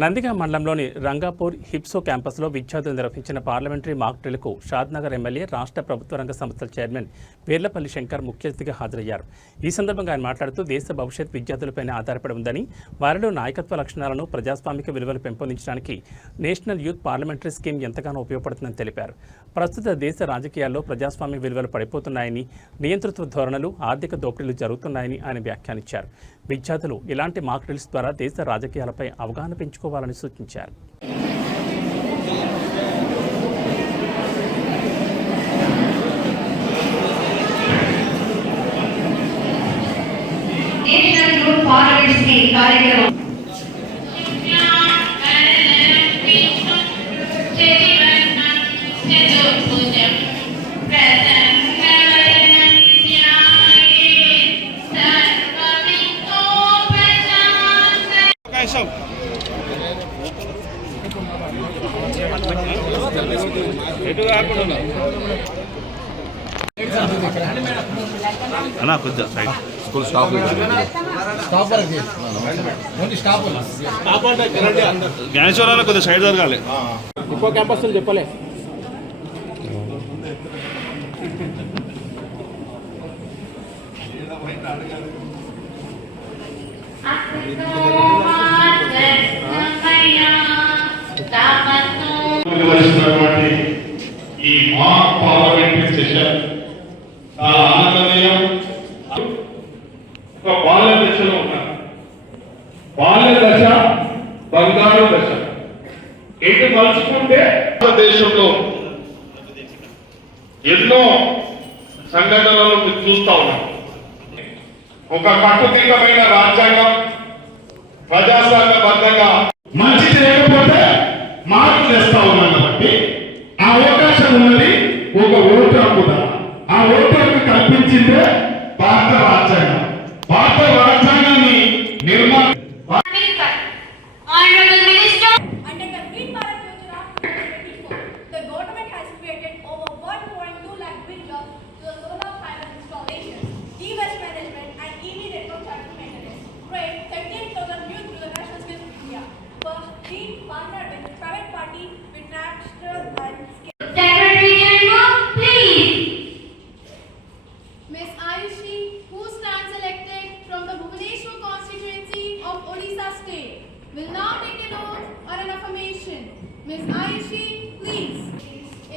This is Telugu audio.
నందిగా మండలంలోని రంగాపూర్ హిప్సో క్యాంపస్లో విద్యార్థులు నిర్వహించిన పార్లమెంటరీ మాక్ డ్రిల్కు షాద్నగర్ ఎమ్మెల్యే రాష్ట్ర ప్రభుత్వ రంగ సంస్థల చైర్మన్ వీర్లపల్లి శంకర్ ముఖ్య అతిథిగా హాజరయ్యారు. ఈ సందర్భంగా ఆయన మాట్లాడుతూ దేశ భవిష్యత్ విద్యార్థులపైన ఆధారపడి ఉందని వారిలో నాయకత్వ లక్షణాలను ప్రజాస్వామిక విలువలు పెంపొందించడానికి నేషనల్ యూత్ పార్లమెంటరీ స్కీమ్ ఎంతగానో ఉపయోగపడుతుందని తెలిపారు. ప్రస్తుత దేశ రాజకీయాల్లో ప్రజాస్వామ్య విలువలు పడిపోతున్నాయని నియంతృత్వ ధోరణులు ఆర్థిక దోపిడీలు జరుగుతున్నాయని ఆయన వ్యాఖ్యానించారు. విద్యార్థులు ఇలాంటి మాక్ డ్రిల్స్ ద్వారా దేశ రాజకీయాలపై అవగాహన పెంచుకోవాలని సూచించారు. కార్యక్రమం అవకాశం ఎటు కాకుండా. అన్నా కొంచెం సైడ్. స్కూల్ స్టాప్ జ్ఞానేశ్వరాలు కొద్దిగా సైడ్ జరగాలి. ఇంకో క్యాంపస్ చెప్పలే. నిర్వహిస్తున్నటువంటి పార్లమెంటరీ సెషన్ చాలా ఆనందమయం ఒక బాల్య దశలో ఉన్నారు. బాల్య దశ బంగారు దశ. ఏంటి తలుచుకుంటే భారతదేశంలో ఎన్నో సంఘటనలు చూస్తా ఉన్నాం ఒక కట్టుదిట్టమైన రాజ్యాంగం ప్రజాస్వామ్య నిర్మించిందే భారత రాజ్యాంగం information. Ms. Ayeshin, please.